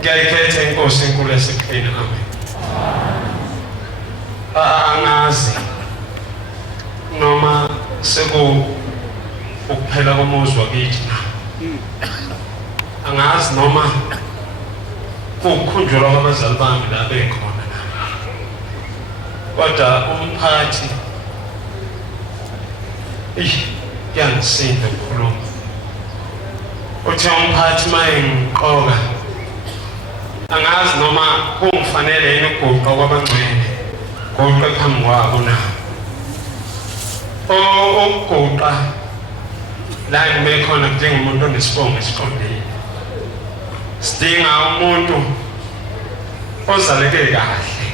ngiyayikhetha inkosi enkulu yasebukhweni. Amen. Angazi noma ukuphela komuzi wakithi na. Angazi noma kukhunjulwa kwabazali bami la bekhona na. Kodwa umphathi yangisinda ukukhuluma. Uthe umphathi mayengiqoka angazi noma kungifanele yini ukuguqa kwabangcwele guqa phambi kwabo na. Ukuguqa la ngibe khona kudinga umuntu onesibongo esiqondile. Sidinga umuntu ozaleke kahle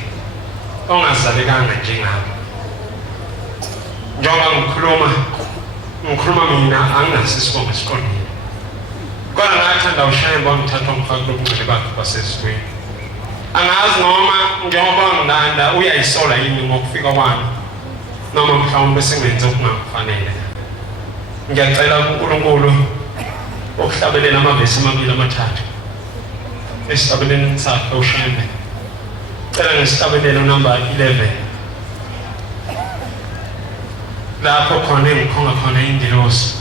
ongazalekanga njengami. Njengoba ngikhuluma mina anginaso isibongo esiqondile. Kodwa ngathanda ushayemba wangithatha umfaka lobungcwele bakhe basezweni. Angazi noma njengoba ngilanda uyayisola yini ngokufika kwami noma mhlawumbe sengenze okungakufanele. Ngiyacela kuNkulunkulu ukuhlabelela amavesi amabili amathathu esihlabeleni sakhe ushayembe. Cela ngesihlabelelo number 11 lapho khona engikhonga khona indilosi.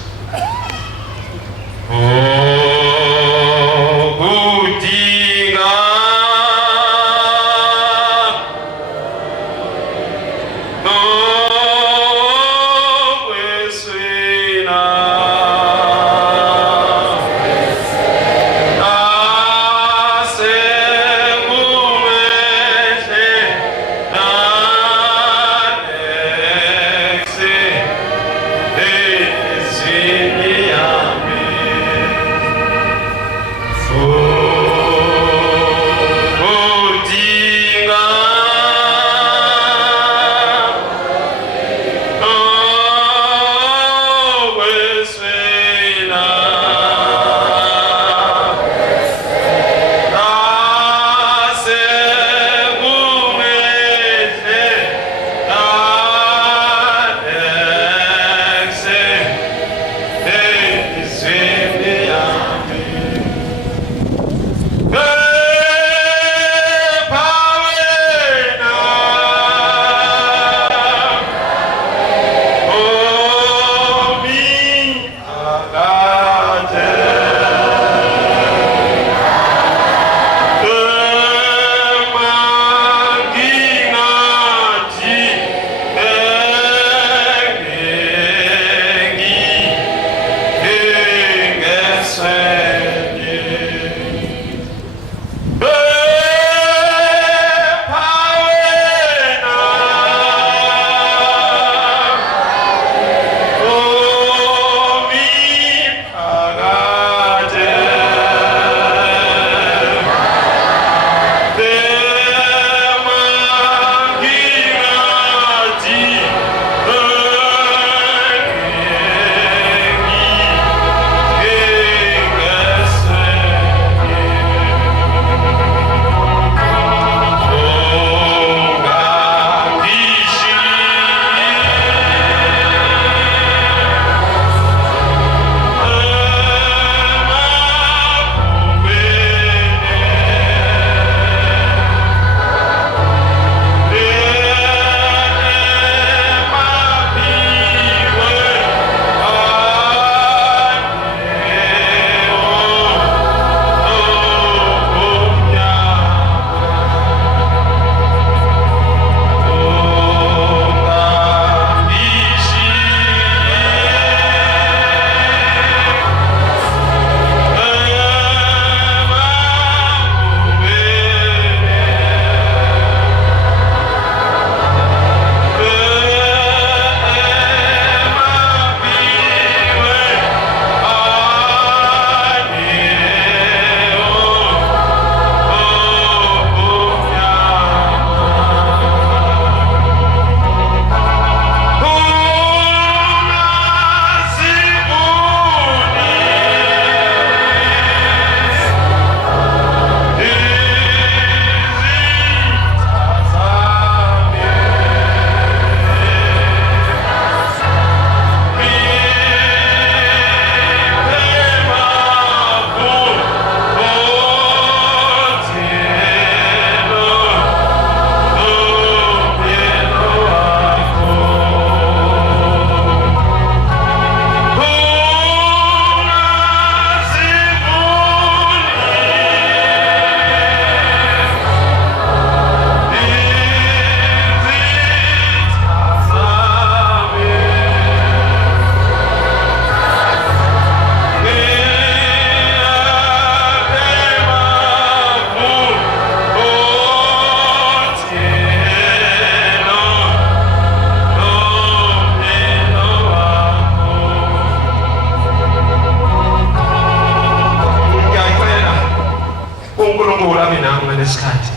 uNkulunkulu abe nawe ngesikhathi.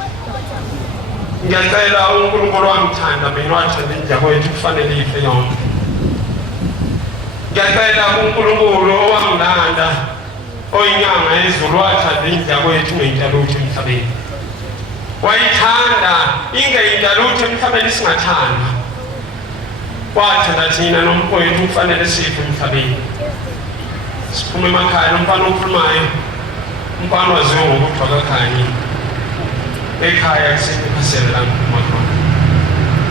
Ngiyacela uNkulunkulu wamthanda mina wathanda injabulo yethu kufanele ife yonke. Ngiyacela uNkulunkulu owangilanda oyinyanga yezulu wathanda injabulo yethu ngeyintalutho emhlabeni. Wayithanda ingeyintalutho emhlabeni singathanda. Wathanda thina nomfowethu kufanele sife emhlabeni. Siphume emakhaya nomfana okhulumayo. Umfana waziwa ngokuthi akakhanye. Ekhaya kusekhasela la ngamakhona.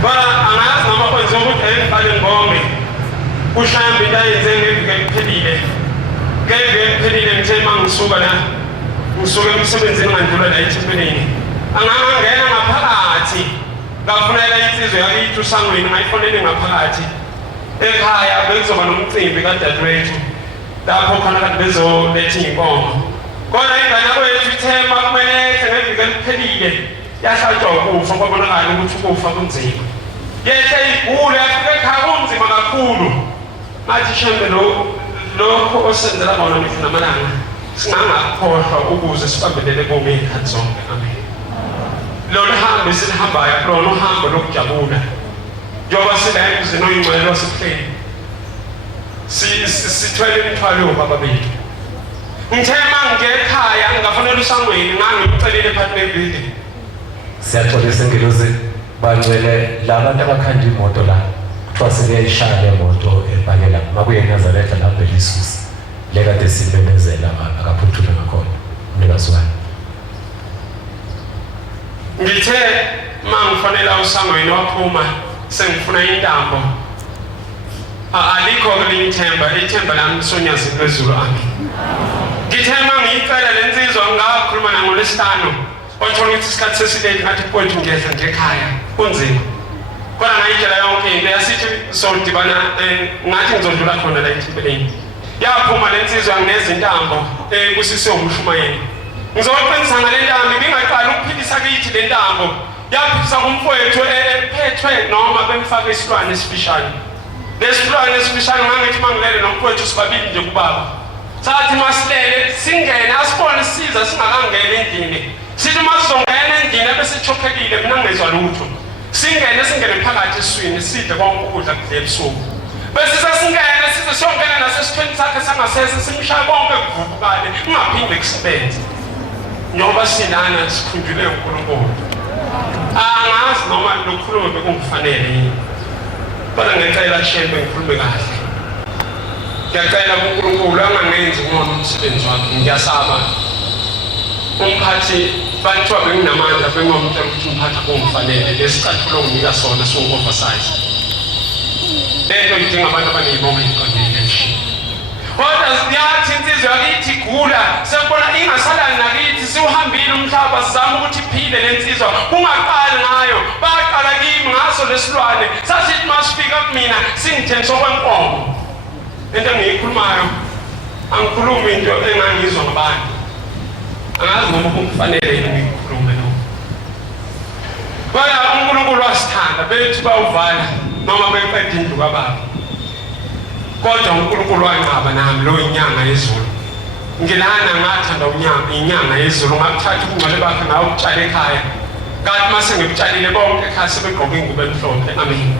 Kodwa angazi noma kwenziwa ukuthi engibhale ngome. Kuhlambe into ayenze ngeviki eliphelile. Ngeviki eliphelile ngithe mangisuka la. Ngisuka emsebenzini ngandlula la ethempelini. Angangena ngaphakathi. Ngafunela insizwe yakithi usangweni ngayifonele ngaphakathi. Ekhaya bekuzoba nomcimbi kadadewethu. Lapho khona kade bezoletha inkomo. Kodwa ingane yakwethu ithema kumele ngeviki eliphelile. Yahlatshwa ukufa kwabonakala ukuthi ukufa kunzima. Yethe igule yafika ekhaya kunzima kakhulu. Ngathi shembe lokho osenzela bona nifuna amalanga. Singangakhohlwa ukuze sibambelele konke izikhathi zonke. Amen. Lolu hambo esilihambayo lona uhambo lokujabula. Njengoba sila emzini oyingcwele wasebuhleni. Sithwele imithwalo baba bethu. Ngithema ngekhaya ngafanele usangweni ngangimcelile partner building. Siyathola sengiloze bangcwele labantu abakhanda imoto la. Kuthiwa sebeyayishaya le moto ebhakela makuye eNazaretha lapho eLisusi. Le kade sibemezela akaphuthume ngakhona. Mnikazi wami. Ngithe mangifanele usangweni waphuma sengifuna intambo. Alikho kulithemba ithemba lami sonyazi phezulu amen. Ngithema ngicela lensizwa ngakhuluma ngoLwesihlanu. Wathola ukuthi isikhathi sesilate ngathi kwethu ngeza ngekhaya kunzima. Kodwa ngayitshela yonke into yasithi sodibana ngathi ngizondlula khona la ethempelini. Yaphuma lensizwa nginezintambo kusise uMshumayeli. Ngizoqinisa ngale ntambo ngingaqala ukuphilisa kithi le ntambo. Yaphisa kumfowethu ephethwe noma bemfaka isilwane esifishane. Lesilwane esifishane ngangithi mangilele nomfowethu sibabili nje kubaba. Sathi masilele singene asibone siza singakangena endlini. Sithi masizongena endlini bese chophekile mina ngezwa lutho. Singene phakathi eswini sidle konke ukudla kudle ebusuku. Bese sesingene size siyongena nasesithweni sakhe sangasese simshaya konke kuvukale ungaphinde kusebenze. Njengoba silana sikhunjule uNkulunkulu. Angazi noma lokukhuluma bekungifanele yini. Kodwa ngicela shembe ngikhulume kahle. Ngiyacela uNkulunkulu angangenzi ngona umsebenzi wakhe ngiyasaba. Umphathi bathiwa benginamandla bengomtshela ukuthi umphathi kungifanele lesicathulo nginika sona soku-oversize. Lento idinga abantu abaneyibonga eziqondile nje. Kodwa siyathi insizwa yakithi igula sekubona ingasalani nakithi siwuhambile umhlaba sizama ukuthi iphile lensizwa kungaqali ngayo baqala kimi ngaso lesilwane sasithi masifika kumina singithenisa okwenkomo. Into engiyikhulumayo angikhulumi into engangizwa ngabantu. Angazi noma kungifanele yini ngikhulume lo. Kodwa uNkulunkulu wasithanda bethi bawuvala noma beqeda indlu kababa. Kodwa uNkulunkulu wanqaba nami lo inyanga yezulu. Ngilana ngathanda inyanga yezulu ngakuthatha ubungcwele bakhe ngawo ukutshala ekhaya. Kanti mase ngikutshalile bonke ekhaya sebegqoke ingubo emhlophe. Amen.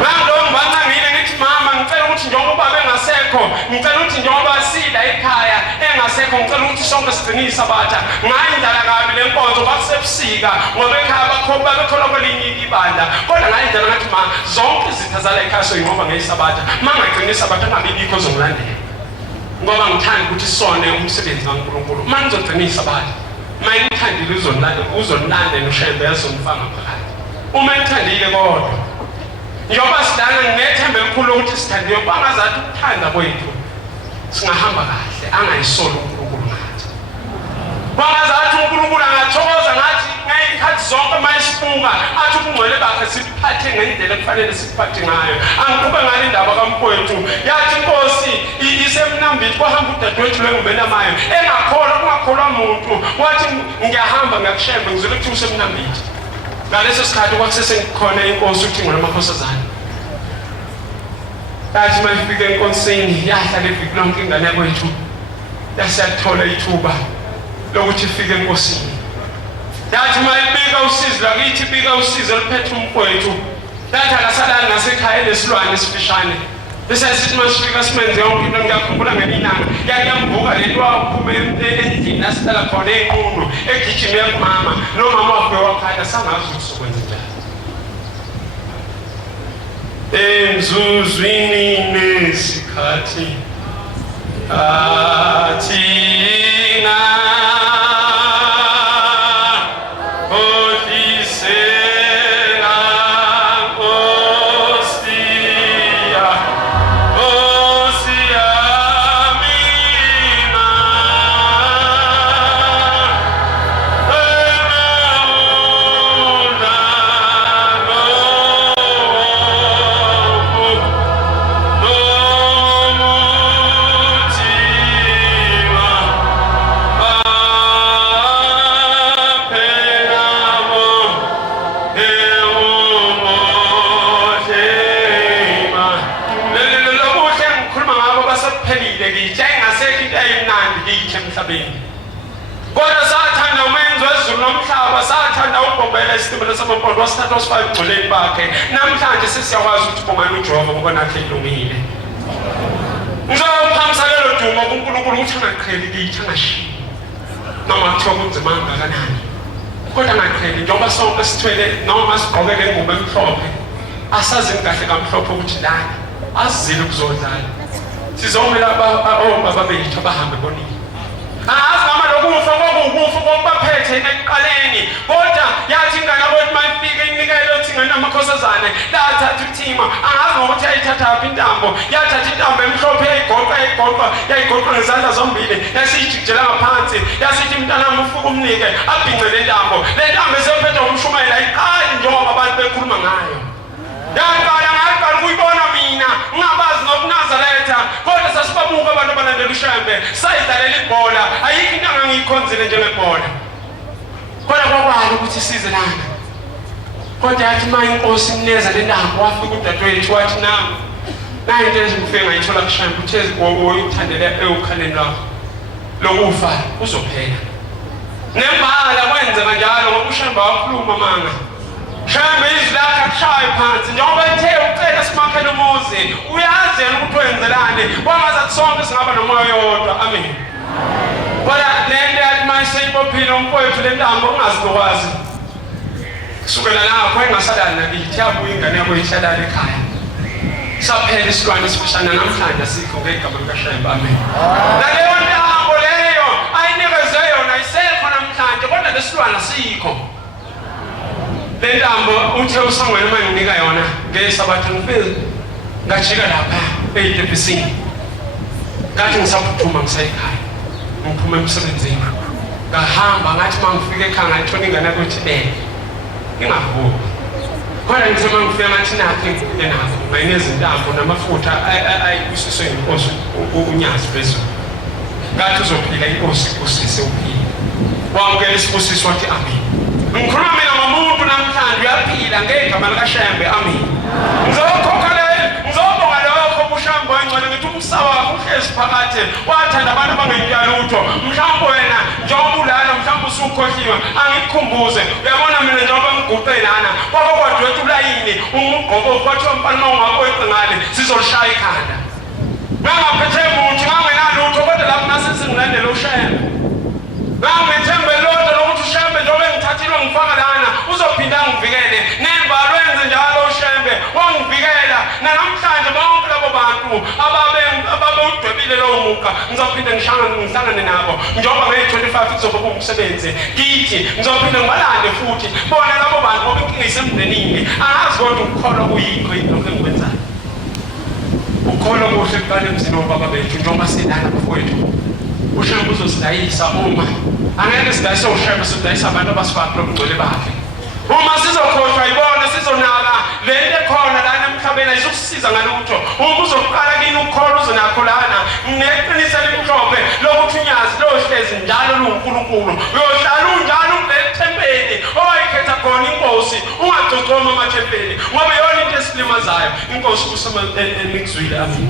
Ngalo ngibangangile ngithi mama ngicela ukuthi njengoba baba engasekho ngicela ukuthi njengoba sida ekhaya engasekho ngicela ukuthi sonke sigcine isabatha. Ngayindala kabi lenkonzo bakusebusika ngoba ekhaya bakhola kwelinye ibandla. Kodwa ngayindala ngathi ma zonke izitha zala ekhaya soyingoba ngeyisabatha. Mangagcina isabatha ngabibikho zongilandela. Ngoba ngithanda ukuthi sone umsebenzi kaNkulunkulu. Mangizogcina isabatha. Mayithandile uzonilanda noshembe yazomfanga phakathi. Uma ithandile kodwa njengoba sidana nginethemba elikhulu ukuthi sithandiwe bangazathi ukuthanda kwethu singahamba kahle angayisolo uNkulunkulu ngathi. Bangazathi uNkulunkulu angathokoza ngathi ngayikhathi zonke mayisifunga athi ubungcwele bakhe siphathe ngendlela ekufanele siphathe ngayo. Angiqhube ngale indaba kaMfowethu yathi inkosi isemnambili kwahamba udadewethu lwengubenamayo kungakholwa muntu wathi ngiyahamba ngiyakushembe ngizole ukuthi usemnambili. Ngaleso sikhathi kwakusesengikhona inkosi uthi ngolamakhosazana. Yathi mayifika enkosini yahlala iviki lonke ingane yakwethu yasiyathola ithuba lokuthi ifike enkosini. Yathi mayibika usizi lakithi ibika usizi oluphethe umfowethu. Yathi akasalali nasekhaya lesilwane esifishane. Bese sithi masifika simenze yonke into ngiyakhumbula ngeminanga. Yayambuka lento waphume endlini asihlala khona enqunu egijima kumama. Lo mama wakhe wakhala sangazi ukuthi sokwenza njani. Emzuzwini nesikhathi athina kodwa sathanda umenzi wezulu nomhlaba, sathanda ugombela isitimela samaphondo wasithatha wasifaka ekugcoleni bakhe. Namhlanje sesiyakwazi ukuthi bongani uJehova ngoba nakhe ilungile. Ngizophamisa lelo dumo kuNkulunkulu ukuthi angaqheli kithi angashiyi noma kuthiwa kunzima kangakanani, kodwa angaqheli njengoba sonke sithwele noma sigqokele ingubo emhlophe. Asazi kahle kamhlophe ukuthi lana asizile ukuzodlala, sizomela obaba bethu abahambe bonini. Azi mama lokufa kokufa kokubaphethe ekuqaleni, kodwa yathi ingane ukuthi mayifike inikelo thina namakhosazane lathatha uThima. Angazi ngokuthi yayithathaphi intambo, yathatha intambo emhlophe yayigoqa ngezandla zombili, yasiyijikijela ngaphansi, yasithi mntanami ufuke umnike abhince le ntambo. Le ntambo esephethe umshumayela ayiqali njengoba abantu bekhuluma ngayo. Yaqala kuyibona mina ungabazi nokuNazaretha, kodwa sasibabuka abantu abalandela uShembe sayidlalela ibhola. Ayikho into engangiyikhonzile njengebhola, kodwa kwakwalo ukuthi size lana. Kodwa yathi ma inkosi ineza le ntambo, wafika udadewethu wathi nami nayo into ezimfike ngayithola kuShembe, uthe uyithandele ekhaleni lakho lokufa uzophela. Nembala kwenzeka njalo ngoba uShembe wakhuluma manga. Shembe izilakha kushaye phansi njengoba ethe ucela simakhele umuzi, uyazela ukuthi wenzelane, wangazathi sonke singaba nomoya wodwa. Amen. Kodwa lento yathi mayiseyibophile umfowethu le ntambo ungazikwazi kusukela lapho engasalali nakithi, yabuya ingane yakho ihlala ekhaya. Saphela isilwane esifishane namhlanje asikho ngegama likaShembe. Amen. Naleyo ntambo leyo ayinikeze yona isekho namhlanje, kodwa lesilwane asikho. Le ntambo uthe usangweni manginika yona ngesabatha ngifile ngajika lapha eDebisini. Ngathi ngisaphuthuma ngisayikhaya, ngiphuma emsebenzini, ngahamba ngathi mangifike ekhaya ngayithola ingane ukuthi ingavuki. Kodwa ngithe mangifika ngathi nakho ngifike nakho ngayinezintambo namafutha ayibusiswe inkosi unyazi phezulu. Ngathi uzophila inkosi kusise uphile. Wamukela isibusiso wathi amen. Ngikhuluma mina ngomuntu namhlanje uyaphila ngegama likaShembe. Amen. Ngizobonga lokho kuShembe wengcwele ngithi umsaba wakho uhlezi phakathi, wathanda abantu abangenjalutho. Mhlawumbe wena njengoba ulana, mhlawumbe usukhohliwe, angikukhumbuze. Uyabona mina njengoba ngiguqe lana kwabo kwadwethu ulayini ungugqoko kwathiwa mfana ungakho eqingane sizolishaya ikhanda. Ngangaphethe muntu ngangenalutho, kodwa lapho nasesingilandela uShembe. Ngangethembe lodwa lokuthi uShembe njengoba ngithathile ngifaka lana uzophinda ngivikele. Nembalo wenze njalo uShembe wangivikela. Namhlanje bonke labo bantu ababe udwebile lowo muka ngizophinda ngihlangane nabo njengoba ngeyi-25 kuzoba umsebenzi kithi. Ngizophinda ngibalande futhi bona labo bantu ngoba inkinga isemndenini. Angazi kodwa ukukholwa kuyikho lokho engikwenzayo. Ukukholwa kuhle kuqala emzini wababa bethu njengoba silala bafowethu. uShembe uzosidayisa uma angeke sidayise uShembe, sidayisa abantu abasifaka lobungcwele bakhe. Uma sizokhohlwa ibona sizonaka lento ekhona lana emhlabeni ayizokusiza ngalutho. Uma uzoqala kini ukukholwa uzonakho lana ngeqiniso elimhlophe lokuthi unyazi lohlezi njalo luNkulunkulu, uyohlala unjalo kulethempeli owayikhetha khona inkosi. Ungagcogcoma amathempeli ngoba yona into esilimazayo inkosi kusema enikuzwile. Amen.